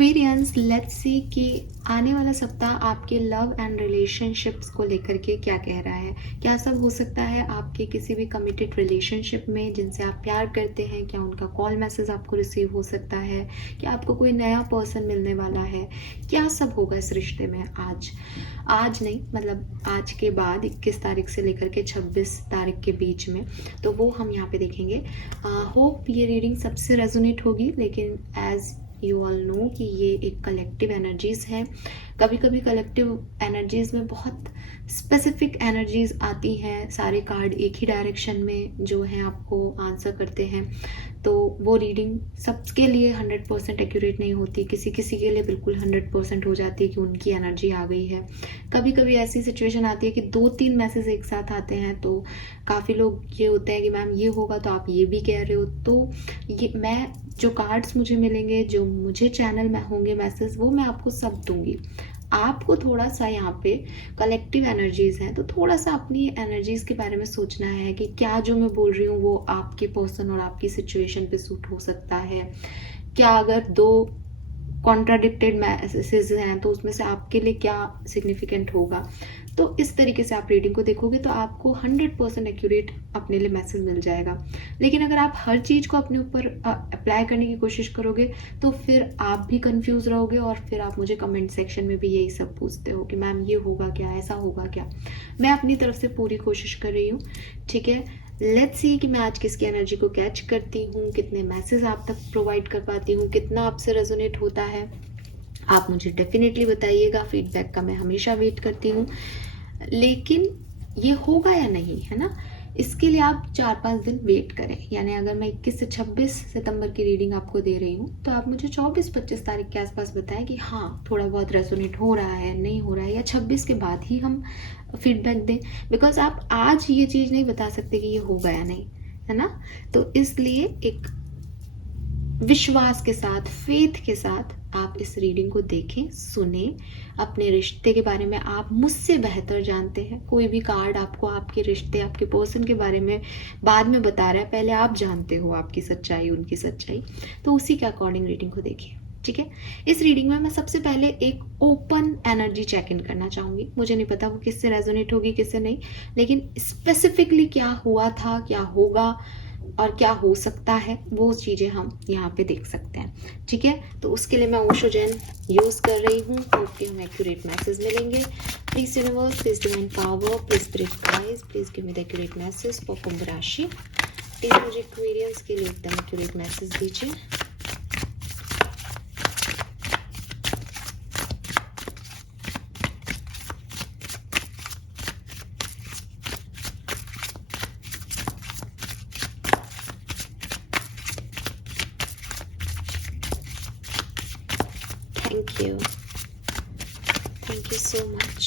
Aquarians, let's see कि आने वाला सप्ताह आपके लव एंड रिलेशनशिप्स को लेकर के क्या कह रहा है। क्या सब हो सकता है आपके किसी भी कमिटेड रिलेशनशिप में जिनसे आप प्यार करते हैं? क्या उनका कॉल मैसेज आपको रिसीव हो सकता है? क्या आपको कोई नया पर्सन मिलने वाला है? क्या सब होगा इस रिश्ते में आज नहीं, मतलब आज के बाद 21 तारीख से लेकर के 26 तारीख के बीच में, तो वो हम यहाँ पे देखेंगे। होप ये रीडिंग सबसे रेजोनेट होगी, लेकिन एज यू ऑल नो कि ये एक कलेक्टिव एनर्जीज है। कभी कभी कलेक्टिव एनर्जीज में बहुत स्पेसिफिक एनर्जीज आती हैं, सारे कार्ड एक ही डायरेक्शन में जो है आपको आंसर करते हैं, तो वो रीडिंग सबके लिए 100% एक्यूरेट नहीं होती। किसी किसी के लिए बिल्कुल 100% हो जाती है कि उनकी एनर्जी आ गई है। कभी कभी ऐसी सिचुएशन आती है कि 2-3 मैसेज एक साथ आते हैं, तो काफ़ी लोग ये होते हैं कि मैम ये होगा तो आप ये भी कह रहे हो। तो ये मैं जो कार्ड्स मुझे मिलेंगे, जो मुझे चैनल में होंगे मैसेज, वो मैं आपको सब दूंगी। आपको थोड़ा सा यहाँ पे कलेक्टिव एनर्जीज हैं, तो थोड़ा सा अपनी एनर्जीज के बारे में सोचना है कि क्या जो मैं बोल रही हूँ वो आपके पर्सन और आपकी सिचुएशन पे सूट हो सकता है। क्या अगर 2 कॉन्ट्राडिक्टेड मैसेजेस हैं तो उसमें से आपके लिए क्या सिग्निफिकेंट होगा। तो इस तरीके से आप रीडिंग को देखोगे तो आपको 100% एक्यूरेट अपने लिए मैसेज मिल जाएगा। लेकिन अगर आप हर चीज़ को अपने ऊपर अप्लाई करने की कोशिश करोगे तो फिर आप भी कंफ्यूज रहोगे, और फिर आप मुझे कमेंट सेक्शन में भी यही सब पूछते हो कि मैम ये होगा क्या, ऐसा होगा क्या। मैं अपनी तरफ से पूरी कोशिश कर रही हूँ, ठीक है। लेट्स सी कि मैं आज किसकी एनर्जी को कैच करती हूँ, कितने मैसेज आप तक प्रोवाइड कर पाती हूँ, कितना आपसे रेजोनेट होता है। आप मुझे डेफिनेटली बताइएगा, फीडबैक का मैं हमेशा वेट करती हूँ। लेकिन ये होगा या नहीं, है ना, इसके लिए आप 4-5 दिन वेट करें। यानी अगर मैं 21 से 26 सितंबर की रीडिंग आपको दे रही हूँ तो आप मुझे 24-25 तारीख के आसपास बताएं कि हाँ थोड़ा बहुत रेजोनेट हो रहा है, नहीं हो रहा है, या 26 के बाद ही हम फीडबैक दें। बिकॉज आप आज ये चीज़ नहीं बता सकते कि ये होगा या नहीं, है ना। तो इसलिए एक विश्वास के साथ, फेथ के साथ आप इस रीडिंग को देखें, सुने। अपने रिश्ते के बारे में आप मुझसे बेहतर जानते हैं। कोई भी कार्ड आपको आपके रिश्ते, आपके पर्सन के बारे में बाद में बता रहा है, पहले आप जानते हो आपकी सच्चाई, उनकी सच्चाई। तो उसी के अकॉर्डिंग रीडिंग को देखिए, ठीक है। इस रीडिंग में मैं सबसे पहले एक ओपन एनर्जी चेक इन करना चाहूंगी। मुझे नहीं पता वो किससे रेजोनेट होगी, किससे नहीं, लेकिन स्पेसिफिकली क्या हुआ था, क्या होगा और क्या हो सकता है, वो चीज़ें हम यहाँ पे देख सकते हैं, ठीक है। तो उसके लिए मैं ओशो जैन यूज़ कर रही हूँ। होप कि हमें एक्यूरेट मैसेज मिलेंगे। Please universe, please divine power, please spirit guides, please give me the accurate message for Kumbh राशि। प्लीज मुझे एक्वेरियंस के लिए एकदम एक्यूरेट मैसेज दीजिए। Thank you so much.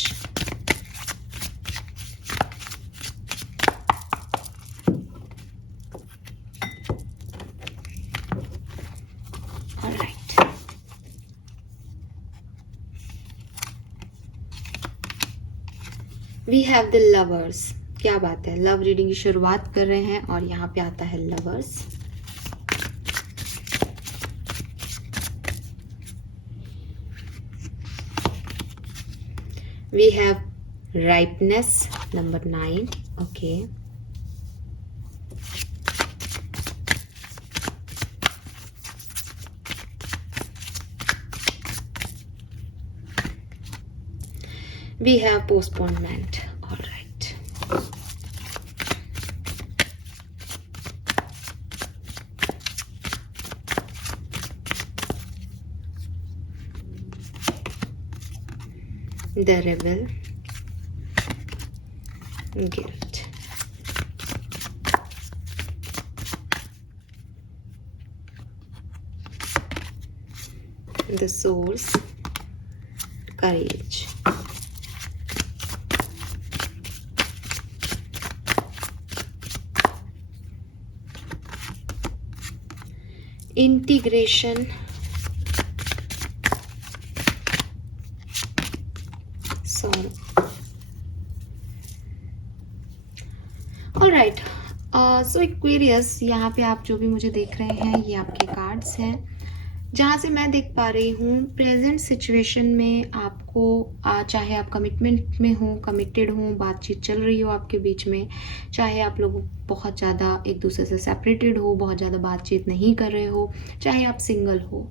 All right. We have the lovers. क्या बात है, लव रीडिंग की शुरुआत कर रहे हैं और यहाँ पे आता है lovers. We have ripeness, number 9. Okay. We have postponement. All right. The rebel, guilt, the source, courage, integration, sorrow. Alright, so Aquarius, यहाँ पे आप जो भी मुझे देख रहे हैं ये आपके कार्ड्स हैं। जहाँ से मैं देख पा रही हूँ प्रेजेंट सिचुएशन में आपको चाहे आप कमिटमेंट में हो, कमिटेड हो, बातचीत चल रही हो आपके बीच में, चाहे आप लोग बहुत ज़्यादा एक दूसरे से सेपरेटेड हो, बहुत ज़्यादा बातचीत नहीं कर रहे हो, चाहे आप सिंगल हो,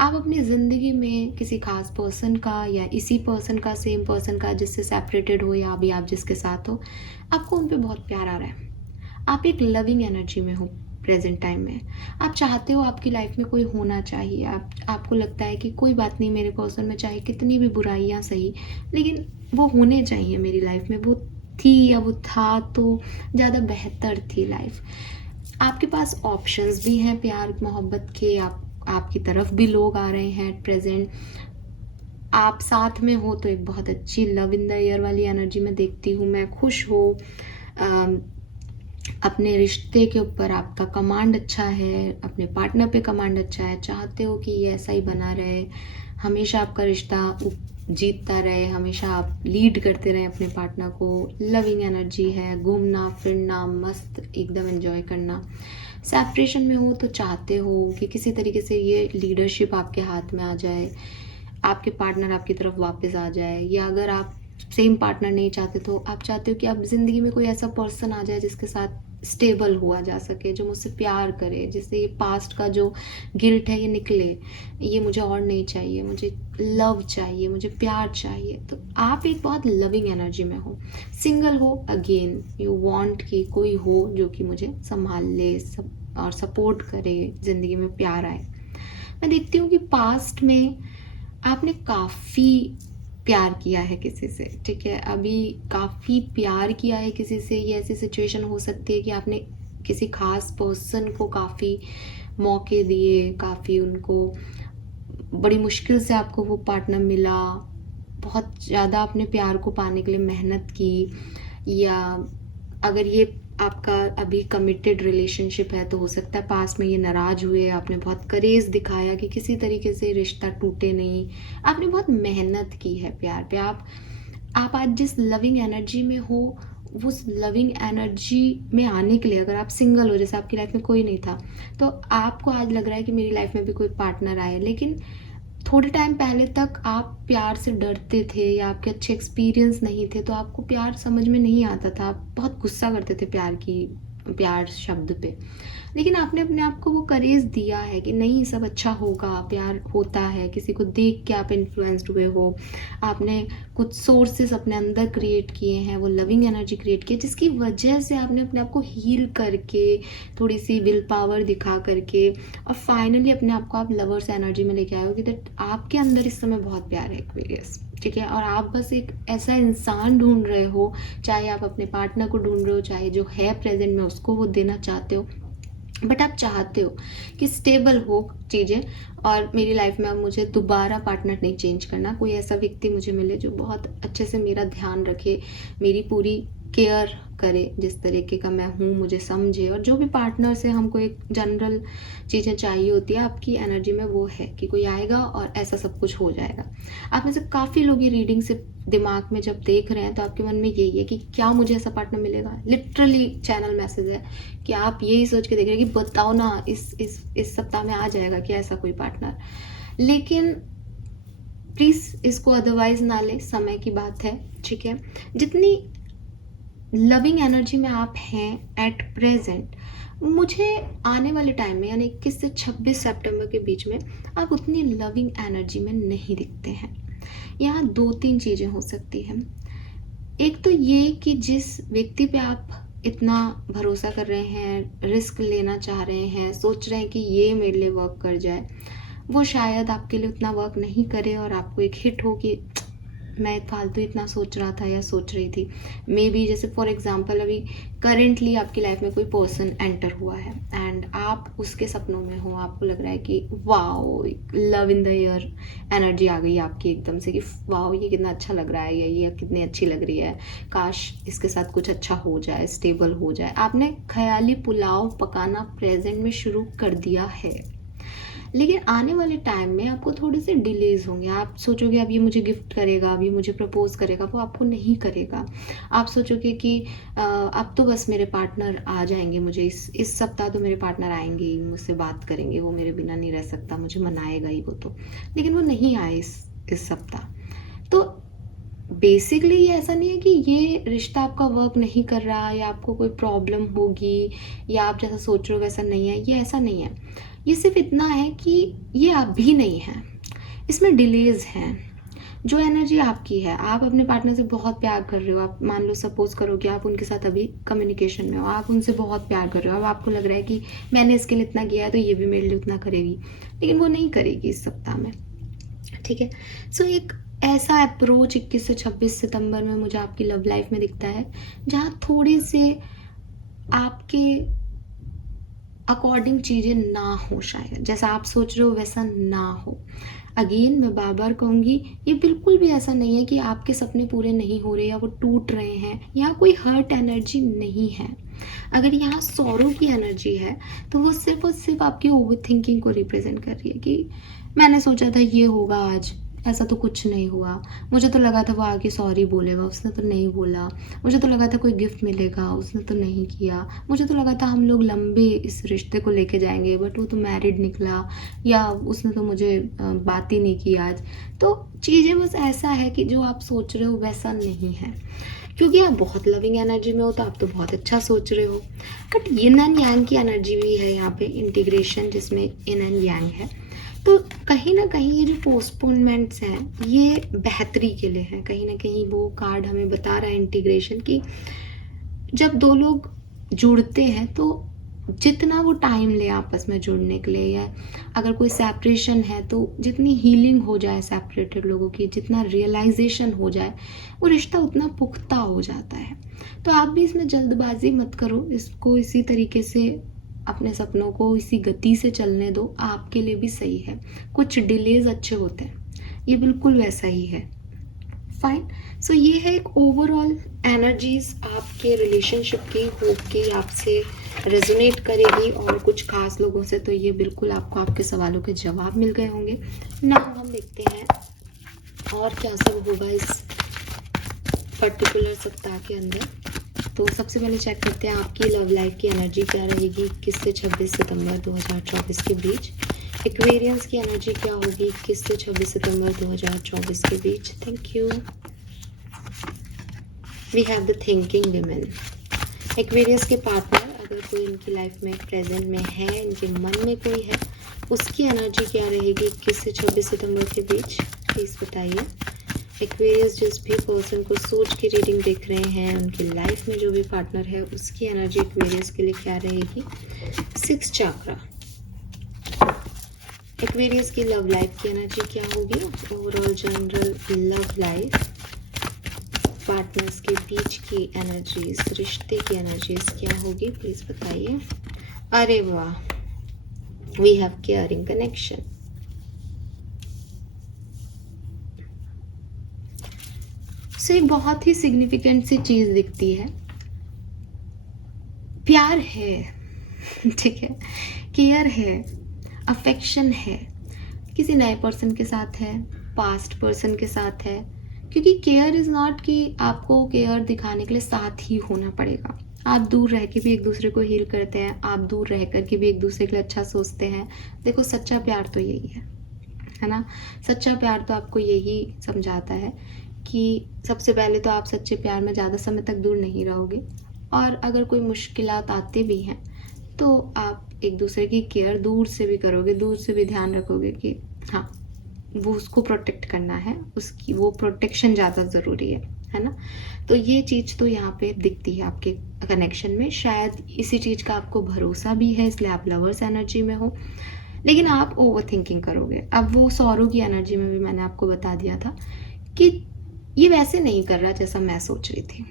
आप अपनी ज़िंदगी में किसी खास पर्सन का या इसी पर्सन का, सेम पर्सन का जिससे सेपरेटेड हो या अभी आप जिसके साथ हो, आपको उन पे बहुत प्यार आ रहा है। आप एक लविंग एनर्जी में हो प्रेजेंट टाइम में। आप चाहते हो आपकी लाइफ में कोई होना चाहिए, आपको लगता है कि कोई बात नहीं, मेरे पर्सन में चाहे कितनी भी बुराइयां सही, लेकिन वो होने चाहिए मेरी लाइफ में। वो थी या वो था तो ज़्यादा बेहतर थी लाइफ। आपके पास ऑप्शंस भी हैं प्यार मोहब्बत के, आपकी तरफ भी लोग आ रहे हैं एट प्रेजेंट। आप साथ में हो तो एक बहुत अच्छी लव इन द एयर वाली एनर्जी में देखती हूँ मैं। खुश हो, अपने रिश्ते के ऊपर आपका कमांड अच्छा है, अपने पार्टनर पे कमांड अच्छा है, चाहते हो कि ये ऐसा ही बना रहे, हमेशा आपका रिश्ता जीतता रहे, हमेशा आप लीड करते रहे अपने पार्टनर को। लविंग एनर्जी है, घूमना फिरना, मस्त एकदम एंजॉय करना। सेपरेशन में हो तो चाहते हो कि किसी तरीके से ये लीडरशिप आपके हाथ में आ जाए, आपके पार्टनर आपकी तरफ वापस आ जाए, या अगर आप सेम पार्टनर नहीं चाहते तो आप चाहते हो कि आप ज़िंदगी में कोई ऐसा पर्सन आ जाए जिसके साथ स्टेबल हुआ जा सके, जो मुझसे प्यार करे, जिससे ये पास्ट का जो गिल्ट है ये निकले। ये मुझे और नहीं चाहिए, मुझे लव चाहिए, मुझे प्यार चाहिए। तो आप एक बहुत लविंग एनर्जी में हो। सिंगल हो, अगेन यू वांट कि कोई हो जो कि मुझे संभाल ले और सपोर्ट करे, ज़िंदगी में प्यार आए। मैं देखती हूँ कि पास्ट में आपने काफ़ी प्यार किया है किसी से, ठीक है, अभी काफ़ी प्यार किया है किसी से। ये ऐसी सिचुएशन हो सकती है कि आपने किसी खास पर्सन को काफ़ी मौके दिए, काफ़ी उनको, बड़ी मुश्किल से आपको वो पार्टनर मिला, बहुत ज़्यादा आपने प्यार को पाने के लिए मेहनत की। या अगर ये आपका अभी कमिटेड रिलेशनशिप है तो हो सकता है पास में ये नाराज़ हुए, आपने बहुत करेज दिखाया कि किसी तरीके से रिश्ता टूटे नहीं, आपने बहुत मेहनत की है प्यार पे। आप आज जिस लविंग एनर्जी में हो, उस लविंग एनर्जी में आने के लिए, अगर आप सिंगल हो, जैसे आपकी लाइफ में कोई नहीं था, तो आपको आज लग रहा है कि मेरी लाइफ में भी कोई पार्टनर आए, लेकिन थोड़े टाइम पहले तक आप प्यार से डरते थे या आपके अच्छे एक्सपीरियंस नहीं थे, तो आपको प्यार समझ में नहीं आता था, आप बहुत गुस्सा करते थे प्यार शब्द पे। लेकिन आपने अपने आप को वो करेज दिया है कि नहीं, सब अच्छा होगा, प्यार होता है। किसी को देख के आप इन्फ्लुएंस्ड हुए हो, आपने कुछ सोर्सेस अपने अंदर क्रिएट किए हैं, वो लविंग एनर्जी क्रिएट की, जिसकी वजह से आपने अपने आप को हील करके, थोड़ी सी विल पावर दिखा करके, और फाइनली अपने आप को आप लवर्स एनर्जी में लेके आए हो कि दैट आपके अंदर इस समय बहुत प्यार है, एक्वेरियस, ठीक है। और आप बस एक ऐसा इंसान ढूंढ रहे हो, चाहे आप अपने पार्टनर को ढूंढ रहे हो, चाहे जो है प्रेजेंट में उसको वो देना चाहते हो, बट आप चाहते हो कि स्टेबल हो चीज़ें, और मेरी लाइफ में अब मुझे दोबारा पार्टनर नहीं चेंज करना, कोई ऐसा व्यक्ति मुझे मिले जो बहुत अच्छे से मेरा ध्यान रखे, मेरी पूरी केयर करे, जिस तरीके का मैं हूँ मुझे समझे। और जो भी पार्टनर से हमको एक जनरल चीज़ें चाहिए होती है, आपकी एनर्जी में वो है कि कोई आएगा और ऐसा सब कुछ हो जाएगा। आप में से काफ़ी लोग ये रीडिंग से दिमाग में जब देख रहे हैं तो आपके मन में यही है कि क्या मुझे ऐसा पार्टनर मिलेगा। लिटरली चैनल मैसेज है कि आप यही सोच के देख रहे हैं कि बताओ ना, इस सप्ताह में आ जाएगा क्या ऐसा कोई पार्टनर। लेकिन प्लीज़ इसको अदरवाइज ना ले, समय की बात है, ठीक है। जितनी लविंग एनर्जी में आप हैं एट प्रेजेंट, मुझे आने वाले टाइम में यानी 21 से 26 सितंबर के बीच में आप उतनी लविंग एनर्जी में नहीं दिखते हैं। यहाँ 2-3 चीज़ें हो सकती हैं। एक तो ये कि जिस व्यक्ति पे आप इतना भरोसा कर रहे हैं, रिस्क लेना चाह रहे हैं, सोच रहे हैं कि ये मेरे लिए वर्क कर जाए, वो शायद आपके लिए उतना वर्क नहीं करे और आपको एक हिट हो कि मैं फालतू इतना सोच रहा था या सोच रही थी। मे बी जैसे फॉर एग्जांपल अभी करेंटली आपकी लाइफ में कोई पर्सन एंटर हुआ है एंड आप उसके सपनों में हो, आपको लग रहा है कि wow, love in the air energy आ गई आपकी एकदम से कि वाओ ये कितना अच्छा लग रहा है, या ये कितनी अच्छी लग रही है, काश इसके साथ कुछ अच्छा हो जाए, स्टेबल हो जाए। आपने ख्याली पुलाव पकाना प्रेजेंट में शुरू कर दिया है। लेकिन आने वाले टाइम में आपको थोड़े से डिलेज होंगे। आप सोचोगे अब ये मुझे गिफ्ट करेगा, अब ये मुझे प्रपोज करेगा, वो आपको नहीं करेगा। आप सोचोगे कि अब तो बस मेरे पार्टनर आ जाएंगे, मुझे इस सप्ताह तो मेरे पार्टनर आएंगे ही, मुझसे बात करेंगे, वो मेरे बिना नहीं रह सकता, मुझे मनाएगा ही वो तो। लेकिन वो नहीं आए इस सप्ताह। तो बेसिकली ये ऐसा नहीं है कि ये रिश्ता आपका वर्क नहीं कर रहा या आपको कोई प्रॉब्लम होगी या आप जैसा सोच रहे हो वैसा नहीं है, ये ऐसा नहीं है। ये सिर्फ इतना है कि ये अभी नहीं है, इसमें डिलेज हैं। जो एनर्जी आपकी है, आप अपने पार्टनर से बहुत प्यार कर रहे हो, आप मान लो सपोज करो कि आप उनके साथ अभी कम्युनिकेशन में हो, आप उनसे बहुत प्यार कर रहे हो, अब आपको लग रहा है कि मैंने इसके लिए इतना किया है तो ये भी मेरे लिए उतना करेगी, लेकिन वो नहीं करेगी इस सप्ताह में, ठीक है। सो एक ऐसा अप्रोच 21 से 26 सितंबर में मुझे आपकी लव लाइफ में दिखता है जहाँ थोड़े से आपके अकॉर्डिंग चीज़ें ना हो, शायद जैसा आप सोच रहे हो वैसा ना हो। अगेन मैं बार बार कहूँगी, ये बिल्कुल भी ऐसा नहीं है कि आपके सपने पूरे नहीं हो रहे या वो टूट रहे हैं, यहाँ कोई हर्ट एनर्जी नहीं है। अगर यहाँ सौरों की एनर्जी है तो वो सिर्फ और सिर्फ आपकी ओवर थिंकिंग को रिप्रेजेंट कर रही है कि मैंने सोचा था ये होगा आज, ऐसा तो कुछ नहीं हुआ, मुझे तो लगा था वो आके सॉरी बोलेगा, उसने तो नहीं बोला, मुझे तो लगा था कोई गिफ्ट मिलेगा, उसने तो नहीं किया, मुझे तो लगा था हम लोग लंबे इस रिश्ते को लेके जाएंगे, बट वो तो मैरिड निकला, या उसने तो मुझे बात ही नहीं की आज। तो चीज़ें बस ऐसा है कि जो आप सोच रहे हो वैसा नहीं है, क्योंकि आप बहुत लविंग एनर्जी में हो तो आप तो बहुत अच्छा सोच रहे हो। बट यिन एंड यांग की एनर्जी भी है यहाँ पे, इंटीग्रेशन जिसमें यिन एंड यांग है। तो कहीं ना कहीं ये जो पोस्टपोनमेंट्स हैं ये बेहतरी के लिए है। कहीं ना कहीं वो कार्ड हमें बता रहा है इंटीग्रेशन की, जब दो लोग जुड़ते हैं तो जितना वो टाइम ले आपस में जुड़ने के लिए, या अगर कोई सेपरेशन है तो जितनी हीलिंग हो जाए सेपरेटेड लोगों की, जितना रियलाइजेशन हो जाए, वो रिश्ता उतना पुख्ता हो जाता है। तो आप भी इसमें जल्दबाजी मत करो, इसको इसी तरीके से अपने सपनों को इसी गति से चलने दो, आपके लिए भी सही है। कुछ डिलेज अच्छे होते हैं, ये बिल्कुल वैसा ही है। फाइन। सो ये है एक ओवरऑल एनर्जीज आपके रिलेशनशिप की, होप की आपसे रेजोनेट करेगी और कुछ खास लोगों से तो ये बिल्कुल आपको आपके सवालों के जवाब मिल गए होंगे ना। हम देखते हैं और क्या सब होगा इस पर्टिकुलर सप्ताह के अंदर। तो सबसे पहले चेक करते हैं आपकी लव लाइफ की एनर्जी क्या रहेगी 21 से 26 सितंबर 2024 के बीच। एक्वेरियंस की एनर्जी क्या होगी 21 से 26 सितंबर 2024 के बीच। Thank you. We have the thinking women. Aquarius के पार्टनर अगर कोई इनकी लाइफ में प्रेजेंट में है, इनके मन में कोई है, उसकी एनर्जी क्या रहेगी 21 से 26 सितंबर के बीच, प्लीज़ बताइए। एक्वेरियस जिस भी पर्सन को सोच के रीडिंग देख रहे हैं, उनकी लाइफ में जो भी पार्टनर है उसकी एनर्जी एक्वेरियस के लिए क्या रहेगी। 6 चक्रा। एक्वेरियस की लव लाइफ की एनर्जी क्या होगी, overall general love life, partners के बीच की एनर्जीज, रिश्ते की एनर्जीज क्या होगी, प्लीज बताइए। अरे वाह, वी हैव केयरिंग कनेक्शन। से एक बहुत ही सिग्निफिकेंट सी चीज दिखती है, प्यार है ठीक है, केयर है, अफेक्शन है, किसी नए पर्सन के साथ है, पास्ट पर्सन के साथ है। क्योंकि केयर इज नॉट कि आपको केयर दिखाने के लिए साथ ही होना पड़ेगा, आप दूर रह के भी एक दूसरे को हील करते हैं, आप दूर रह करके भी एक दूसरे के लिए अच्छा सोचते हैं। देखो सच्चा प्यार तो यही है ना। सच्चा प्यार तो आपको यही समझाता है कि सबसे पहले तो आप सच्चे प्यार में ज़्यादा समय तक दूर नहीं रहोगे, और अगर कोई मुश्किलात आते भी हैं तो आप एक दूसरे की केयर दूर से भी करोगे, दूर से भी ध्यान रखोगे कि हाँ वो उसको प्रोटेक्ट करना है, उसकी वो प्रोटेक्शन ज़्यादा ज़रूरी है ना। तो ये चीज़ तो यहाँ पे दिखती है आपके कनेक्शन में, शायद इसी चीज़ का आपको भरोसा भी है, इसलिए आप लवर्स एनर्जी में हो, लेकिन आप ओवर थिंकिंग करोगे। अब वो सौरों की एनर्जी में भी मैंने आपको बता दिया था कि ये वैसे नहीं कर रहा जैसा मैं सोच रही थी।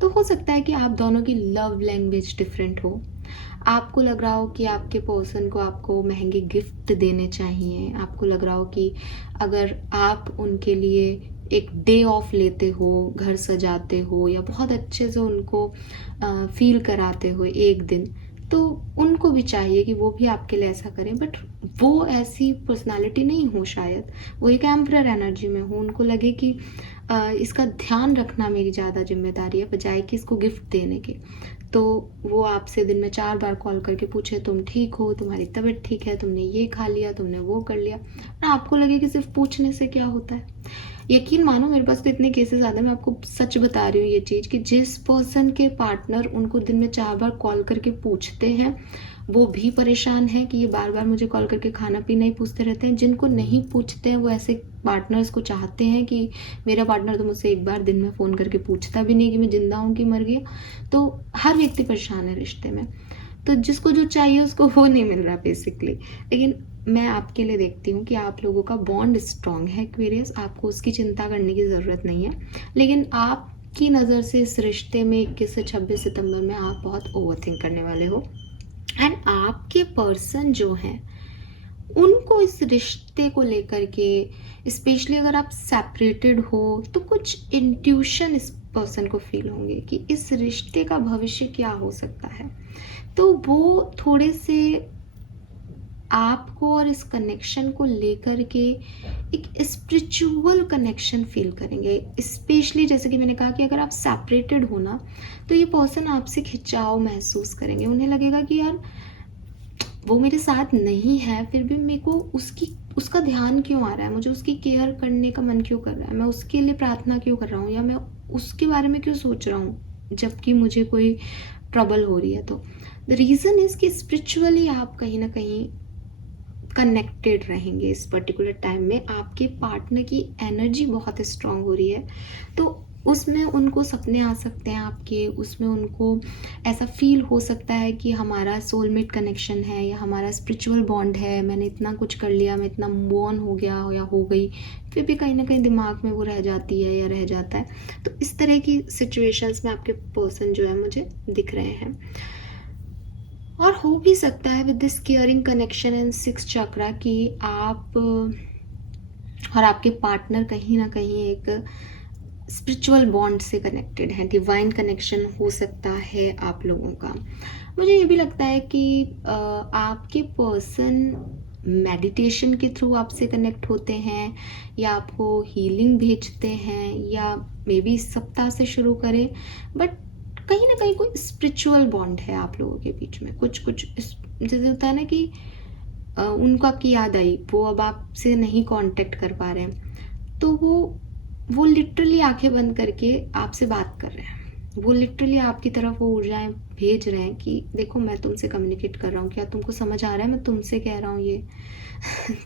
तो हो सकता है कि आप दोनों की लव लैंग्वेज डिफरेंट हो, आपको लग रहा हो कि आपके पर्सन को आपको महंगे गिफ्ट देने चाहिए, आपको लग रहा हो कि अगर आप उनके लिए एक डे ऑफ लेते हो, घर सजाते हो या बहुत अच्छे से उनको फील कराते हो एक दिन, तो उनको भी चाहिए कि वो भी आपके लिए ऐसा करें, बट वो ऐसी पर्सनालिटी नहीं हो शायद, वो एक एम्परर एनर्जी में हो, उनको लगे कि इसका ध्यान रखना मेरी ज़्यादा जिम्मेदारी है बजाय कि इसको गिफ्ट देने की। तो वो आपसे दिन में 4 बार कॉल करके पूछे तुम ठीक हो, तुम्हारी तबीयत ठीक है, तुमने ये खा लिया, तुमने वो कर लिया, ना आपको लगे कि सिर्फ पूछने से क्या होता है। यकीन मानो मेरे पास तो इतने केसेस आते हैं, मैं आपको सच बता रही हूँ ये चीज़, कि जिस पर्सन के पार्टनर उनको दिन में 4 बार कॉल करके पूछते हैं वो भी परेशान है कि ये बार बार मुझे कॉल करके खाना पीना ही पूछते रहते हैं। जिनको नहीं पूछते हैं वो ऐसे पार्टनर्स को चाहते हैं कि मेरा पार्टनर तो मुझसे एक बार दिन में फ़ोन करके पूछता भी नहीं कि मैं जिंदा हूँ कि मर गया। तो हर व्यक्ति परेशान है रिश्ते में, तो जिसको जो चाहिए उसको वो नहीं मिल रहा बेसिकली। लेकिन मैं आपके लिए देखती हूँ कि आप लोगों का बॉन्ड स्ट्रांग है एक्वेरियस, आपको उसकी चिंता करने की ज़रूरत नहीं है। लेकिन आपकी नज़र से इस रिश्ते में 21 से 26 सितंबर में आप बहुत ओवरथिंक करने वाले हो, एंड आपके पर्सन जो हैं उनको इस रिश्ते को लेकर के, स्पेशली अगर आप सेपरेटेड हो तो कुछ इंट्यूशन इस पर्सन को फील होंगे कि इस रिश्ते का भविष्य क्या हो सकता है। तो वो थोड़े से आपको और इस कनेक्शन को लेकर के एक स्पिरिचुअल कनेक्शन फील करेंगे। स्पेशली जैसे कि मैंने कहा कि अगर आप सेपरेटेड हो ना, तो ये पर्सन आपसे खिंचाव महसूस करेंगे। उन्हें लगेगा कि यार वो मेरे साथ नहीं है, फिर भी मेरे को उसका ध्यान क्यों आ रहा है, मुझे उसकी केयर करने का मन क्यों कर रहा है, मैं उसके लिए प्रार्थना क्यों कर रहा हूँ, या मैं उसके बारे में क्यों सोच रहा हूँ जबकि मुझे कोई ट्रबल हो रही है। तो द रीज़न इज़ कि स्पिरिचुअली आप कहीं ना कहीं कनेक्टेड रहेंगे। इस पर्टिकुलर टाइम में आपके पार्टनर की एनर्जी बहुत स्ट्रांग हो रही है, तो उसमें उनको सपने आ सकते हैं आपके, उसमें उनको ऐसा फील हो सकता है कि हमारा सोलमेट कनेक्शन है या हमारा स्पिरिचुअल बॉन्ड है, मैंने इतना कुछ कर लिया, मैं इतना मूव ऑन हो गया या हो गई, फिर भी कहीं ना कहीं दिमाग में वो रह जाती है या रह जाता है। तो इस तरह की सिचुएशंस में आपके पर्सन जो है मुझे दिख रहे हैं। और हो भी सकता है with this caring connection and 6 चक्रा कि आप और आपके पार्टनर कहीं ना कहीं एक स्पिरिचुअल बॉन्ड से कनेक्टेड है, डिवाइन कनेक्शन हो सकता है आप लोगों का। मुझे ये भी लगता है कि आपके पर्सन मेडिटेशन के थ्रू आपसे कनेक्ट होते हैं या आपको हीलिंग भेजते हैं, या मे बी इस सप्ताह से शुरू करें, बट कहीं ना कहीं कोई स्पिरिचुअल बॉन्ड है आप लोगों के बीच में। कुछ जैसे होता है ना कि उनको आपकी याद आई, वो अब आपसे नहीं कांटेक्ट कर पा रहे हैं, तो वो लिटरली आंखें बंद करके आपसे बात कर रहे हैं, वो लिटरली आपकी तरफ वो ऊर्जाएं भेज रहे हैं कि देखो मैं तुमसे कम्युनिकेट कर रहा हूँ, क्या तुमको समझ आ रहा है मैं तुमसे कह रहा हूँ ये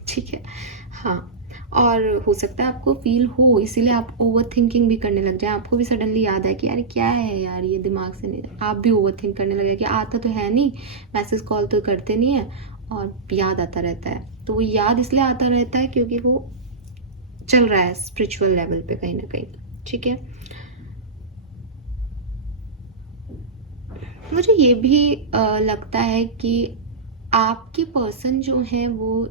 ठीक है। हाँ, और हो सकता है आपको फील हो, इसीलिए आप ओवर थिंकिंग भी करने लग जाए, आपको भी सडनली याद है कि यार क्या है यार ये दिमाग से नहीं, आप भी ओवर थिंक करने लगे कि आता तो है नहीं, मैसेज कॉल तो करते नहीं है, और याद आता रहता है। तो वो याद इसलिए आता रहता है क्योंकि वो चल रहा है स्पिरिचुअल लेवल पे कहीं ना कहीं, ठीक है। मुझे ये भी लगता है कि आपके पर्सन जो हैं वो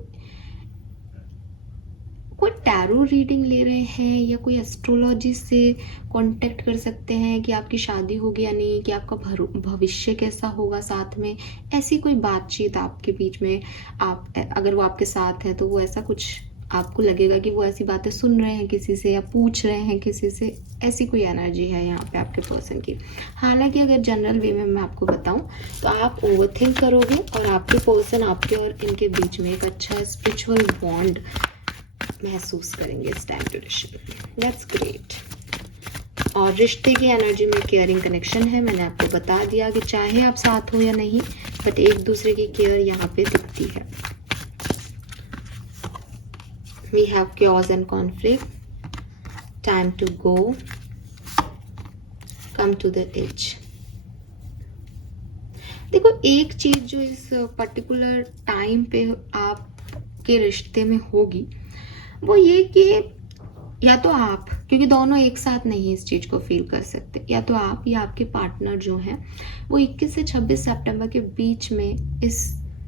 कोई टैरो रीडिंग ले रहे हैं या कोई एस्ट्रोलॉजी से कांटेक्ट कर सकते हैं कि आपकी शादी होगी या नहीं, कि आपका भविष्य कैसा होगा साथ में, ऐसी कोई बातचीत आपके बीच में। आप अगर वो आपके साथ है तो वो ऐसा कुछ आपको लगेगा कि वो ऐसी बातें सुन रहे हैं किसी से या पूछ रहे हैं किसी से, ऐसी कोई एनर्जी है यहाँ पे आपके पर्सन की। हालांकि अगर जनरल वे में मैं आपको बताऊं तो आप ओवरथिंक करोगे और आपके पर्सन आपके और इनके बीच में एक अच्छा स्पिरिचुअल बॉन्ड महसूस करेंगे इस टाइम ड्यूरेशन में। That's great. और रिश्ते की एनर्जी में केयरिंग कनेक्शन है, मैंने आपको बता दिया कि चाहे आप साथ हो या नहीं, बट एक दूसरे की केयर यहाँ पे दिखती है। We have chaos and conflict. Time to go. Come to the edge. देखो एक चीज जो इस पर्टिकुलर टाइम पे आपके रिश्ते में होगी वो ये कि या तो आप, क्योंकि दोनों एक साथ नहीं इस चीज को फील कर सकते, या तो आप या आपके पार्टनर जो हैं वो 21 से 26 सितंबर के बीच में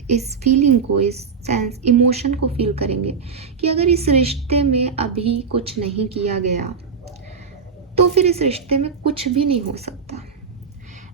इस फीलिंग को, इस सेंस इमोशन को फील करेंगे कि अगर इस रिश्ते में अभी कुछ नहीं किया गया तो फिर इस रिश्ते में कुछ भी नहीं हो सकता।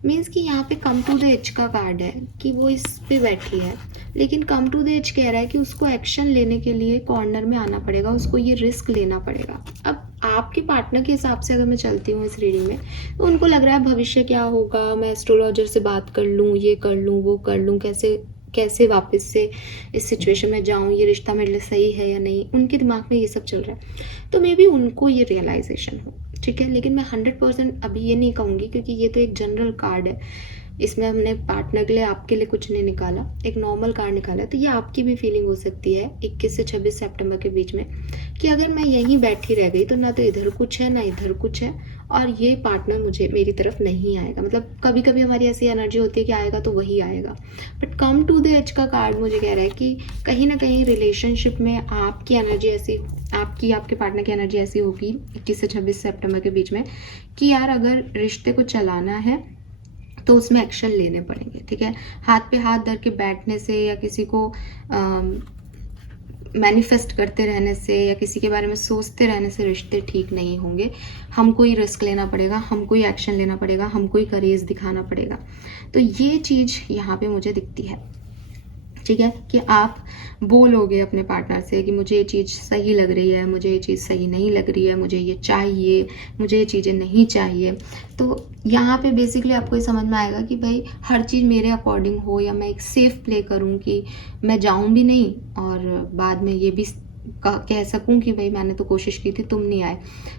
मीन्स कि यहाँ पे कम टू द एज का कार्ड है कि वो इस पे बैठी है, लेकिन कम टू द एज कह रहा है कि उसको एक्शन लेने के लिए कॉर्नर में आना पड़ेगा, उसको ये रिस्क लेना पड़ेगा। अब आपके पार्टनर के हिसाब से अगर मैं चलती हूँ इस रीडिंग में, तो उनको लग रहा है भविष्य क्या होगा, मैं एस्ट्रोलॉजर से बात कर लूँ, ये कर लूँ, वो कर लूँ, कैसे कैसे वापस से इस सिचुएशन में जाऊँ, ये रिश्ता मेरे लिए सही है या नहीं, उनके दिमाग में ये सब चल रहा है। तो मे बी उनको ये रियलाइजेशन हो, ठीक है। लेकिन मैं 100% अभी ये नहीं कहूँगी, क्योंकि ये तो एक जनरल कार्ड है, इसमें हमने पार्टनर के लिए, आपके लिए कुछ नहीं निकाला, एक नॉर्मल कार्ड निकाला। तो ये आपकी भी फीलिंग हो सकती है 21 से 26 सितंबर के बीच में कि अगर मैं यहीं बैठी रह गई तो ना तो इधर कुछ है ना इधर कुछ है, और ये पार्टनर मुझे मेरी तरफ नहीं आएगा। मतलब कभी कभी हमारी ऐसी एनर्जी होती है कि आएगा तो वही आएगा, but come to the edge का कार्ड मुझे कह रहा है कि कहीं ना कहीं रिलेशनशिप में आपकी एनर्जी ऐसी, आपके पार्टनर की एनर्जी ऐसी होगी 21 से 26 सितंबर के बीच में कि यार अगर रिश्ते को चलाना है तो उसमें एक्शन लेने पड़ेंगे, ठीक है। हाथ पे हाथ धर के बैठने से या किसी को मैनिफेस्ट करते रहने से या किसी के बारे में सोचते रहने से रिश्ते ठीक नहीं होंगे। हमको ही रिस्क लेना पड़ेगा, हमको ही एक्शन लेना पड़ेगा, हमको ही करेज दिखाना पड़ेगा। तो ये चीज़ यहाँ पे मुझे दिखती है, ठीक है, कि आप बोलोगे अपने पार्टनर से कि मुझे ये चीज़ सही लग रही है, मुझे ये चीज़ सही नहीं लग रही है, मुझे ये चाहिए, मुझे ये चीज़ें नहीं चाहिए। तो यहाँ पे बेसिकली आपको ये समझ में आएगा कि भाई हर चीज़ मेरे अकॉर्डिंग हो, या मैं एक सेफ प्ले करूँ कि मैं जाऊँ भी नहीं और बाद में ये भी कह सकूं कि भाई मैंने तो कोशिश की थी, तुम नहीं आए।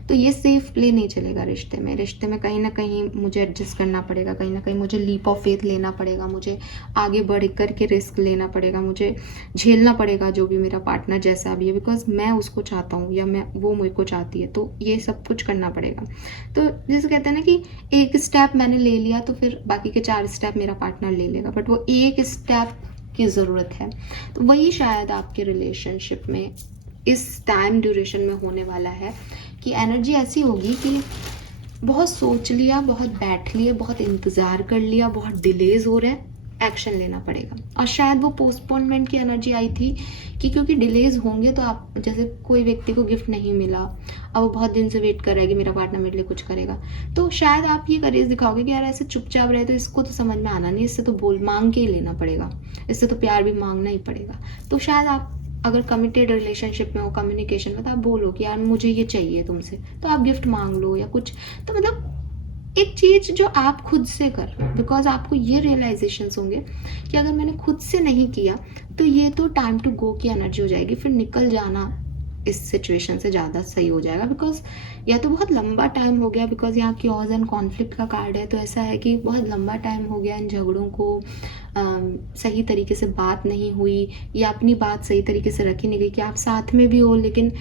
तो ये सेफ प्ले नहीं चलेगा रिश्ते में। रिश्ते में कहीं ना कहीं मुझे एडजस्ट करना पड़ेगा, कहीं ना कहीं मुझे लीप ऑफ फेथ लेना पड़ेगा, मुझे आगे बढ़ कर के रिस्क लेना पड़ेगा, मुझे झेलना पड़ेगा जो भी मेरा पार्टनर जैसा भी है, बिकॉज मैं उसको चाहता हूँ या मैं वो मुझे को चाहती है। तो ये सब कुछ करना पड़ेगा। तो जैसे कहते हैं ना कि एक स्टेप मैंने ले लिया तो फिर बाकी के 4 स्टेप मेरा पार्टनर ले लेगा, बट वो एक स्टेप की ज़रूरत है। तो वही शायद आपके रिलेशनशिप में इस टाइम ड्यूरेशन में होने वाला है कि एनर्जी ऐसी होगी कि बहुत सोच लिया, बहुत बैठ लिए, बहुत इंतज़ार कर लिया, बहुत डिलेज हो रहे हैं, एक्शन लेना पड़ेगा। और शायद वो पोस्टपोनमेंट की एनर्जी आई थी कि क्योंकि डिलेज होंगे तो आप, जैसे कोई व्यक्ति को गिफ्ट नहीं मिला और वो बहुत दिन से वेट कर रहा है कि मेरा पार्टनर मेरे लिए कुछ करेगा, तो शायद आप ये करेज दिखाओगे कि यार ऐसे चुपचाप रहे तो इसको तो समझ में आना नहीं, इससे तो बोल मांग के ही लेना पड़ेगा, इससे तो प्यार भी मांगना ही पड़ेगा। तो शायद आप अगर कमिटेड रिलेशनशिप में हो, कम्युनिकेशन में, तो आप बोलो कि यार मुझे ये चाहिए तुमसे, तो आप गिफ्ट मांग लो या कुछ। तो मतलब एक चीज़ जो आप खुद से कर रहे हो, बिकॉज आपको ये रियलाइजेशंस होंगे कि अगर मैंने खुद से नहीं किया तो ये तो टाइम टू गो की एनर्जी हो जाएगी, फिर निकल जाना इस सिचुएशन से ज़्यादा सही हो जाएगा। बिकॉज या तो बहुत लंबा टाइम हो गया, बिकॉज यहाँ क्योज एंड कॉन्फ्लिक्ट का कार्ड है, तो ऐसा है कि बहुत लंबा टाइम हो गया इन झगड़ों को, सही तरीके से बात नहीं हुई या अपनी बात सही तरीके से रखी नहीं गई, कि आप साथ में भी हो लेकिन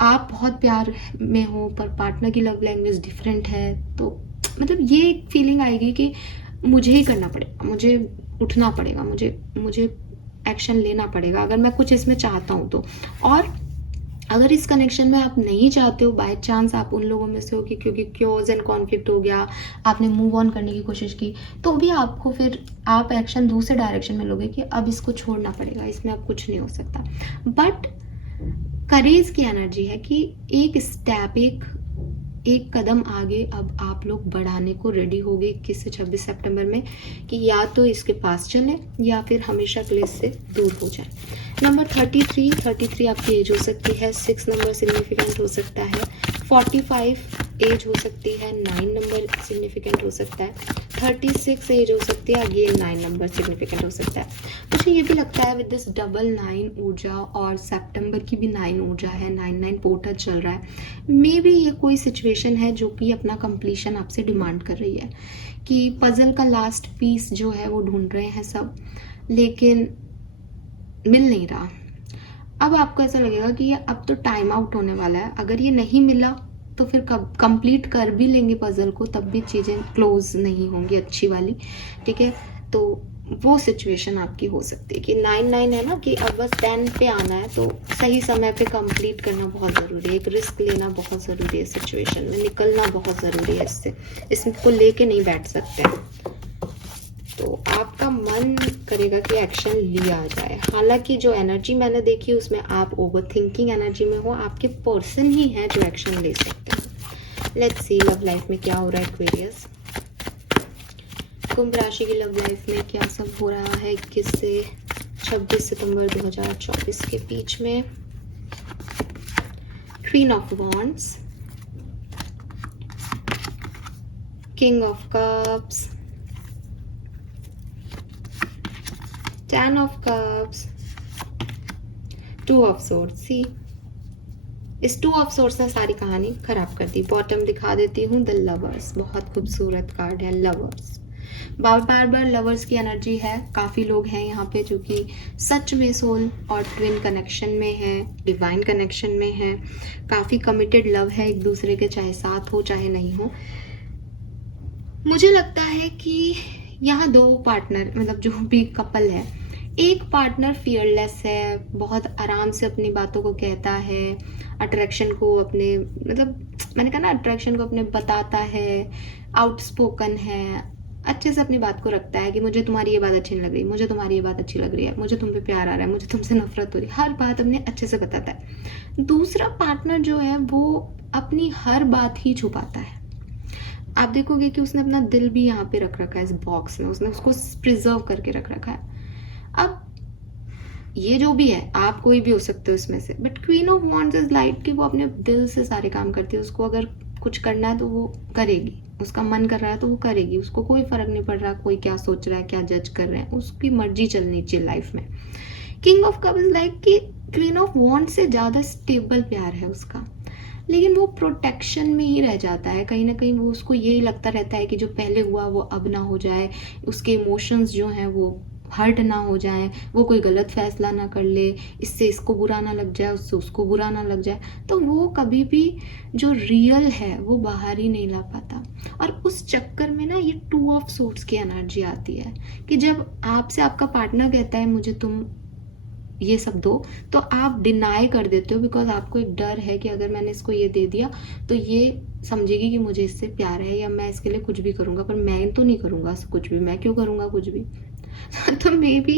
आप बहुत प्यार में हो पर पार्टनर की लव लैंग्वेज डिफरेंट है। तो मतलब ये एक फीलिंग आएगी कि मुझे ही करना पड़ेगा, मुझे उठना पड़ेगा, मुझे एक्शन लेना पड़ेगा अगर मैं कुछ इसमें चाहता हूँ तो। और अगर इस कनेक्शन में आप नहीं चाहते हो, बाय चांस आप उन लोगों में से हो कि क्योंकि क्योज एंड कॉन्फ्लिक्ट हो गया, आपने मूव ऑन करने की कोशिश की, तो भी आपको फिर आप एक्शन दूसरे डायरेक्शन में लोगे कि अब इसको छोड़ना पड़ेगा, इसमें अब कुछ नहीं हो सकता। बट करेज की एनर्जी है कि एक स्टेप, एक कदम आगे अब आप लोग बढ़ाने को रेडी हो गए 21 से 26 सितंबर में, कि या तो इसके पास चले या फिर हमेशा के लिए इससे दूर हो जाए। नंबर 33 आपकी एज हो सकती है, 6 नंबर सिग्निफिकेंट हो सकता है, 45 एज हो सकती है, 9 नंबर सिग्निफिकेंट हो सकता है, 36 एज हो सकती है, अगेन 9 नंबर सिग्निफिकेंट हो सकता है। मुझे ये भी लगता है विद दिस डबल 9 ऊर्जा और सितंबर की भी 9 ऊर्जा है, 9 पोर्टल चल रहा है, मे बी ये कोई सिचुएशन है जो कि अपना कंप्लीशन आपसे डिमांड कर रही है, कि पजल का लास्ट पीस जो है वो ढूंढ रहे हैं सब, लेकिन मिल नहीं रहा। अब आपको ऐसा लगेगा कि ये अब तो टाइम आउट होने वाला है, अगर ये नहीं मिला तो फिर कब कंप्लीट कर भी लेंगे पजल को, तब भी चीज़ें क्लोज नहीं होंगी अच्छी वाली, ठीक है। तो वो सिचुएशन आपकी हो सकती है कि 9 है ना, कि अब बस 10 पे आना है, तो सही समय पे कंप्लीट करना बहुत ज़रूरी है, एक रिस्क लेना बहुत ज़रूरी है, सिचुएशन में निकलना बहुत ज़रूरी है, इसको लेके नहीं बैठ सकते हैं। तो आपका मन करेगा कि एक्शन लिया जाए। हालांकि जो एनर्जी मैंने देखी उसमें आप ओवर थिंकिंग एनर्जी में हो, आपके पर्सन ही हैं जो एक्शन ले सकते हैं। लेट्स सी लव लाइफ में क्या हो रहा है एक्वेरियस। कुंभ राशि की लव लाइफ में क्या सब हो रहा है 21 से 26 सितंबर 2024 के बीच में। Queen of wands, king of cups, 10 of cups, 2 of swords. See, इस 2 ऑफ सोर्ड्स ने सारी कहानी खराब कर दी। बॉटम दिखा देती हूँ, द लवर्स, बहुत खूबसूरत कार्ड है लवर्स। बार बार लवर्स की एनर्जी है। काफ़ी लोग हैं यहाँ पे जो कि सच में सोल और ट्विन कनेक्शन में है, डिवाइन कनेक्शन में है। काफ़ी कमिटेड लव है एक दूसरे के, चाहे साथ हो चाहे नहीं हो। मुझे लगता है कि यहाँ 2 पार्टनर, मतलब जो भी कपल है, एक पार्टनर फियरलेस है, बहुत आराम से अपनी बातों को कहता है, अट्रैक्शन को अपने, मतलब मैंने कहा ना, अट्रैक्शन को अपने बताता है, आउटस्पोकन है, अच्छे से अपनी बात को रखता है कि मुझे तुम्हारी ये बात अच्छी नहीं लग रही, मुझे तुम्हारी ये बात अच्छी लग रही है, मुझे तुम पे प्यार आ रहा है, मुझे तुमसे नफरत हो रही है, हर बात अपने अच्छे से बताता है। दूसरा पार्टनर जो है वो अपनी हर बात ही छुपाता है। आप देखोगे कि उसने अपना दिल भी यहाँ पे रख रखा है, इस बॉक्स में उसने उसको प्रिजर्व करके रख रखा है। अब ये जो भी है, आप कोई भी हो सकते हो इसमें से, but queen of wands is light कि वो अपने दिल से सारे काम करती है। उसको अगर कुछ करना है तो वो करेगी, उसका मन कर रहा है तो वो करेगी, उसको कोई फर्क नहीं पड़ रहा कोई क्या सोच रहा है, क्या जज कर रहे हैं, उसकी मर्जी चलनी चाहिए लाइफ में। King of cup is like कि क्वीन ऑफ वॉन्ड्स से ज़्यादा स्टेबल प्यार है उसका, लेकिन वो प्रोटेक्शन में ही रह जाता है कहीं ना कहीं। वो उसको यही लगता रहता है कि जो पहले हुआ वो अब ना हो जाए, उसके इमोशंस जो हैं वो हर्ट ना हो जाए, वो कोई गलत फैसला ना कर ले, इससे इसको बुरा ना लग जाए, उससे उसको बुरा ना लग जाए। तो वो कभी भी जो रियल है वो बाहर ही नहीं ला पाता। और उस चक्कर में ना ये 2 ऑफ सोर्ड्स की एनर्जी आती है कि जब आपसे आपका पार्टनर कहता है मुझे तुम ये सब दो, तो आप डिनाई कर देते हो, बिकॉज आपको एक डर है कि अगर मैंने इसको ये दे दिया तो ये समझेगी कि मुझे इससे प्यार है, या मैं इसके लिए कुछ भी करूँगा। पर मैं तो नहीं करूँगा कुछ भी, मैं क्यों करूँगा कुछ भी। तो मे बी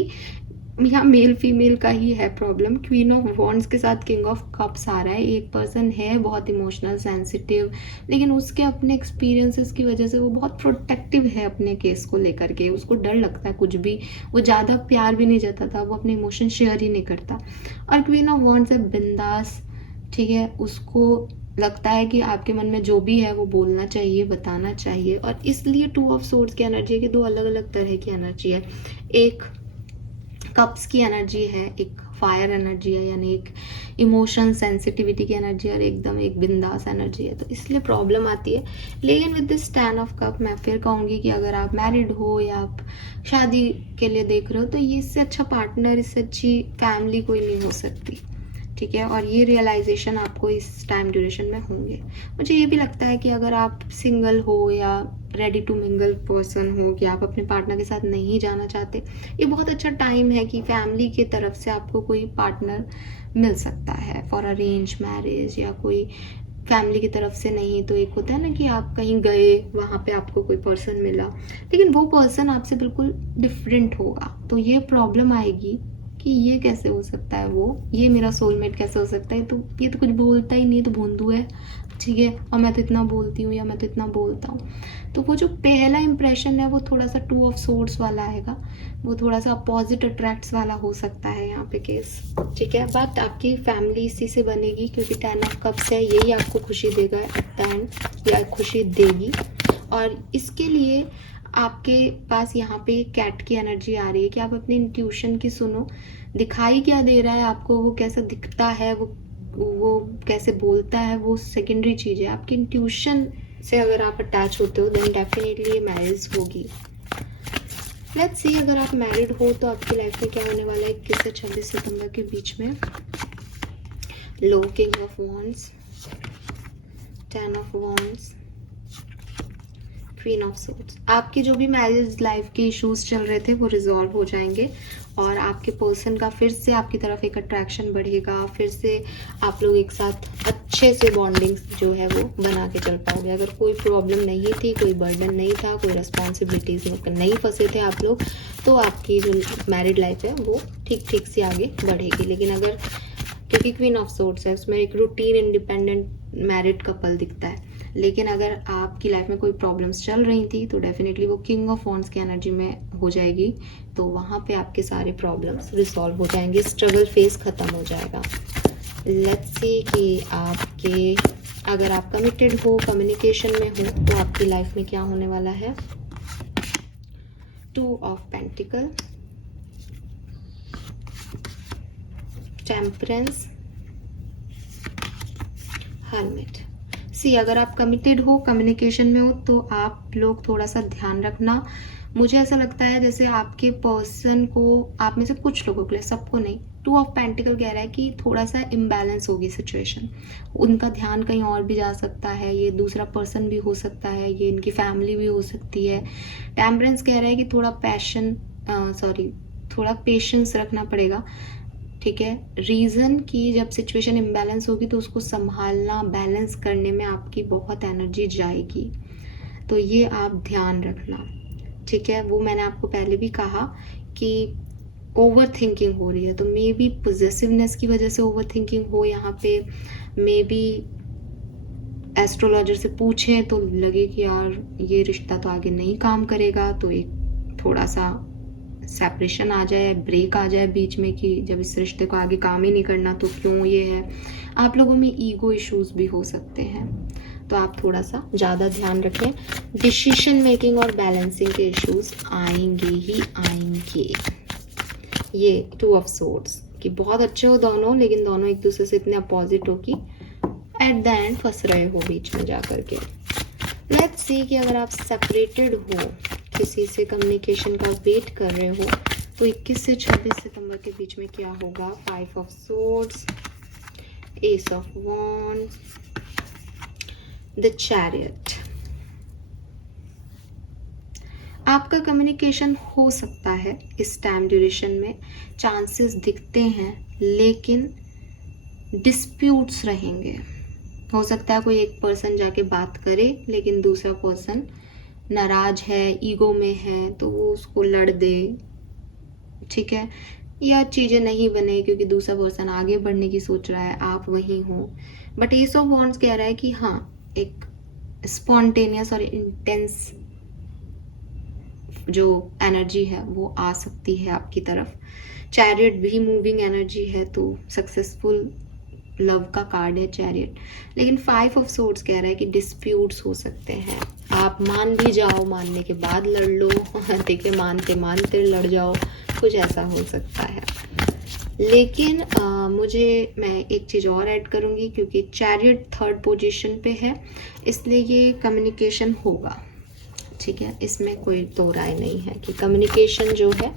यहाँ मेल फीमेल का ही है प्रॉब्लम। क्वीन ऑफ वॉन्ड्स के साथ किंग ऑफ कप्स आ रहा है। एक पर्सन है बहुत इमोशनल सेंसिटिव, लेकिन उसके अपने एक्सपीरियंसेस की वजह से वो बहुत प्रोटेक्टिव है अपने केस को लेकर के। उसको डर लगता है कुछ भी, वो ज़्यादा प्यार भी नहीं जताता, वो अपने इमोशन शेयर ही नहीं करता। और क्वीन ऑफ वॉन्ड्स है बिंदास, ठीक है, उसको लगता है कि आपके मन में जो भी है वो बोलना चाहिए, बताना चाहिए। और इसलिए 2 ऑफ सोर्ड्स की एनर्जी है कि 2 अलग अलग तरह की एनर्जी है। एक कप्स की एनर्जी है, एक फायर एनर्जी है, यानी एक इमोशन सेंसिटिविटी की एनर्जी है, और एकदम एक बिंदास एनर्जी है। तो इसलिए प्रॉब्लम आती है। लेकिन विद दिस 10 ऑफ कप मैं फिर कहूँगी कि अगर आप मैरिड हो या आप शादी के लिए देख रहे हो, तो ये इससे अच्छा पार्टनर, इससे अच्छी फैमिली कोई नहीं हो सकती, ठीक है। और ये रियलाइजेशन आपको इस टाइम ड्यूरेशन में होंगे। मुझे ये भी लगता है कि अगर आप सिंगल हो या रेडी टू मिंगल पर्सन हो, कि आप अपने पार्टनर के साथ नहीं जाना चाहते, ये बहुत अच्छा टाइम है कि फैमिली की तरफ से आपको कोई पार्टनर मिल सकता है फॉर अरेंज मैरिज, या कोई फैमिली की तरफ से नहीं तो एक होता है ना कि आप कहीं गए, वहाँ पे आपको कोई पर्सन मिला, लेकिन वो पर्सन आपसे बिल्कुल डिफरेंट होगा। तो ये प्रॉब्लम आएगी कि ये कैसे हो सकता है, वो ये मेरा सोलमेट कैसे हो सकता है, तो ये तो कुछ बोलता ही नहीं, तो भोंदू है, ठीक है, और मैं तो इतना बोलती हूँ या मैं तो इतना बोलता हूँ। तो वो जो पहला इंप्रेशन है वो थोड़ा सा 2 ऑफ सोर्ड्स वाला आएगा, वो थोड़ा सा अपोजिट अट्रैक्ट्स वाला हो सकता है यहाँ पे केस, ठीक है। बट आपकी फैमिली इसी से बनेगी, क्योंकि 10 ऑफ कप्स है, यही आपको खुशी देगा एट द एंड, या खुशी देगी। और इसके लिए आपके पास यहाँ पे कैट की एनर्जी आ रही है कि आप अपनी इंट्यूशन की सुनो, दिखाई क्या दे रहा है आपको, वो कैसा दिखता है, वो कैसे बोलता है, वो सेकेंडरी चीज़ है। आपकी इंट्यूशन से अगर आप अटैच होते हो देन डेफिनेटली मैरिज होगी। लेट्स सी, अगर आप मैरिड हो तो आपकी लाइफ में क्या होने वाला है 21 से 26 सितंबर के बीच में। लो, king of wands, 10 of wands, queen of swords. आपके जो भी मैरिज लाइफ के इश्यूज चल रहे थे वो रिजॉल्व हो जाएंगे, और आपके पर्सन का फिर से आपकी तरफ एक अट्रैक्शन बढ़ेगा, फिर से आप लोग एक साथ अच्छे से बॉन्डिंग जो है वो बना के चल पाओगे। अगर कोई प्रॉब्लम नहीं थी, कोई बर्डन नहीं था, कोई रिस्पॉन्सिबिलिटीज में नहीं फंसे थे आप लोग, तो आपकी जो मैरिड लाइफ है वो ठीक ठीक से आगे बढ़ेगी। लेकिन अगर, क्योंकि क्वीन ऑफ सोर्ड्स है, उसमें एक रूटीन इंडिपेंडेंट मैरिड कपल दिखता है, लेकिन अगर आपकी लाइफ में कोई प्रॉब्लम्स चल रही थी तो डेफिनेटली वो किंग ऑफ वॉन्ड्स की एनर्जी में हो जाएगी, तो वहाँ पे आपके सारे प्रॉब्लम्स रिसॉल्व हो जाएंगे, स्ट्रगल फेस ख़त्म हो जाएगा। लेट्स सी कि आपके, अगर आप कमिटेड हो, कम्युनिकेशन में हो, तो आपकी लाइफ में क्या होने वाला है। 2 ऑफ पेंटिकल, टेम्परेंस, हर्मिट। सी, अगर आप कमिटेड हो, कम्युनिकेशन में हो, तो आप लोग थोड़ा सा ध्यान रखना। मुझे ऐसा लगता है जैसे आपके पर्सन को, आप में से कुछ लोगों के लिए, सबको नहीं, 2 ऑफ पेंटिकल कह रहा है कि थोड़ा सा इम्बैलेंस होगी सिचुएशन, उनका ध्यान कहीं और भी जा सकता है, ये दूसरा पर्सन भी हो सकता है, ये इनकी फैमिली भी हो सकती है। टेम्परेंस कह रहा है कि थोड़ा पेशेंस रखना पड़ेगा, ठीक है। रीज़न कि जब सिचुएशन इम्बैलेंस होगी तो उसको संभालना, बैलेंस करने में आपकी बहुत एनर्जी जाएगी, तो ये आप ध्यान रखना, ठीक है। वो मैंने आपको पहले भी कहा कि ओवर थिंकिंग हो रही है, तो मे बी पॉजिटिवनेस की वजह से ओवर थिंकिंग हो यहाँ पे, मे बी एस्ट्रोलॉजर से पूछें तो लगे कि यार ये रिश्ता तो आगे नहीं काम करेगा, तो एक थोड़ा सा सेपरेशन आ जाए, ब्रेक आ जाए बीच में कि जब इस रिश्ते को आगे काम ही नहीं करना तो क्यों ये है। आप लोगों में ईगो इश्यूज भी हो सकते हैं, तो आप थोड़ा सा ज़्यादा ध्यान रखें। डिसीजन मेकिंग और बैलेंसिंग के इश्यूज आएंगे ही आएंगे। ये 2 ऑफ सोर्ड्स कि बहुत अच्छे हो दोनों, लेकिन दोनों एक दूसरे से इतने अपोजिट हो कि एट द एंड फंस रहे हो बीच में जा करके। लेट्स सी कि अगर आप सेपरेटेड हो, किसी से कम्युनिकेशन का वेट कर रहे हो, तो 21 से 26 सितंबर के बीच में क्या होगा। 5 of swords, S of wands, the chariot. आपका कम्युनिकेशन हो सकता है इस टाइम ड्यूरेशन में, चांसेस दिखते हैं, लेकिन डिस्प्यूट्स रहेंगे। हो सकता है कोई एक पर्सन जाके बात करे, लेकिन दूसरा पर्सन नाराज है, ईगो में है, तो वो उसको लड़ दे, ठीक है, या चीज़ें नहीं बने क्योंकि दूसरा पर्सन आगे बढ़ने की सोच रहा है, आप वहीं हो। बट एस ऑफ वॉन्ड्स कह रहा है कि हाँ, एक स्पॉन्टेनियस और इंटेंस जो एनर्जी है वो आ सकती है आपकी तरफ। चैरियट भी मूविंग एनर्जी है, तो सक्सेसफुल लव का कार्ड है चैरियट। लेकिन 5 ऑफ सोर्ड्स कह रहा है कि डिस्प्यूट्स हो सकते हैं, आप मान भी जाओ, मानने के बाद लड़ लो, देखिए मानते मानते लड़ जाओ, कुछ ऐसा हो सकता है। लेकिन मैं एक चीज़ और ऐड करूँगी, क्योंकि चैरियट 3rd पोजीशन पे है, इसलिए ये कम्युनिकेशन होगा, ठीक है। इसमें कोई दो राय नहीं है कि कम्युनिकेशन जो है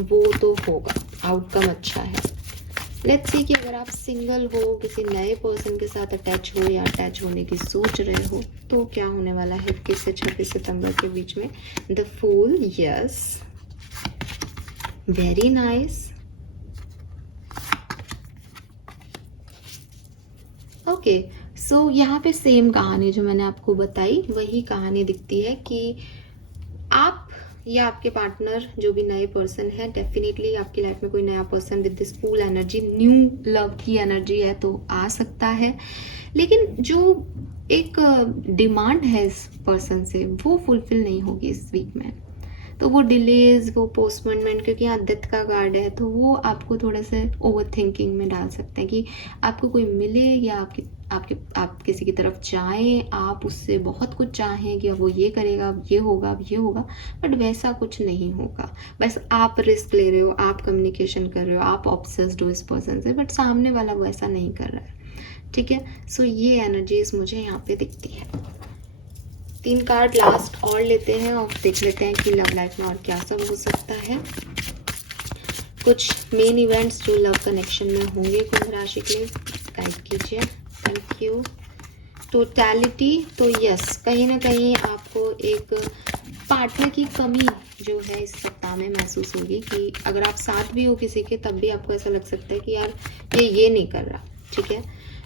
वो तो होगा, आउटकम अच्छा है। लेट्स सी कि अगर आप सिंगल हो, किसी नए पर्सन के साथ अटैच हो या अटैच होने की सोच रहे हो, तो क्या होने वाला है 21 से 26 सितंबर के बीच में। The fool, yes, very nice, okay. So यहाँ पे सेम कहानी जो मैंने आपको बताई वही कहानी दिखती है कि आप या आपके पार्टनर, जो भी नए पर्सन है, डेफिनेटली आपकी लाइफ में कोई नया person with this full energy, new love की एनर्जी है, तो आ सकता है। लेकिन जो एक डिमांड है इस पर्सन से, वो फुलफिल नहीं होगी इस वीक में, तो वो डिलेज, वो पोस्टपोनमेंट, क्योंकि यहाँ डेथ का कार्ड है, तो वो आपको थोड़ा सा ओवर थिंकिंग में डाल सकते हैं कि आपको कोई मिले या आप किसी की तरफ जाएं, आप उससे बहुत कुछ चाहें कि अब वो ये करेगा, अब ये होगा, अब ये होगा, बट वैसा कुछ नहीं होगा। बस आप रिस्क ले रहे हो, आप कम्युनिकेशन कर रहे हो, आप ऑब्सेस्ड हो इस पर्सन से, बट सामने वाला वैसा नहीं कर रहा है, ठीक है। सो ये एनर्जीज मुझे यहाँ पे दिखती है। 3 कार्ड लास्ट और लेते हैं और देख लेते हैं कि लव लाइफ में और क्या सब हो सकता है। कुछ मेन इवेंट्स जो लव कनेक्शन में होंगे कुंभ राशि के लिए, गाइड कीजिए, थैंक यू। टोटैलिटी, तो यस, कहीं ना कहीं आपको एक पार्टनर की कमी जो है इस सप्ताह में महसूस होगी, कि अगर आप साथ भी हो किसी के, तब भी आपको ऐसा लग सकता है कि यार ये नहीं कर रहा, ठीक है।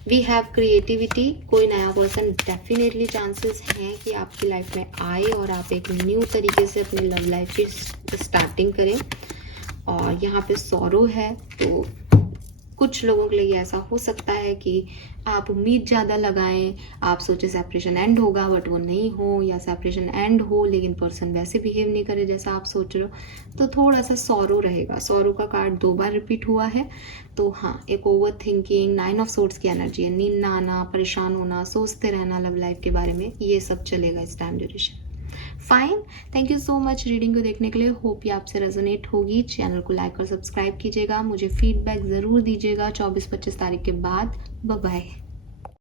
वी हैव क्रिएटिविटी, कोई नया पर्सन डेफिनेटली चांसेस हैं कि आपकी लाइफ में आए और आप एक न्यू तरीके से अपनी लव लाइफ की स्टार्टिंग करें। और यहाँ पे सॉरो है, तो कुछ लोगों के लिए ऐसा हो सकता है कि आप उम्मीद ज़्यादा लगाएं, आप सोचे सेपरेशन एंड होगा बट वो नहीं हो, या सेपरेशन एंड हो लेकिन पर्सन वैसे बिहेव नहीं करे जैसा आप सोच रहे हो, तो थोड़ा सा सॉरो रहेगा। सॉरो का कार्ड 2 बार रिपीट हुआ है, तो हाँ, एक ओवर थिंकिंग, 9 ऑफ सोर्ड्स की एनर्जी है, नींद ना आना, परेशान होना, सोचते रहना लव लाइफ के बारे में, ये सब चलेगा इस time duration. Fine, thank you so much reading को देखने के लिए। होप ये आपसे रेजोनेट होगी। चैनल को लाइक और सब्सक्राइब कीजिएगा, मुझे फीडबैक ज़रूर दीजिएगा 24-25 तारीख के बाद। Bye bye.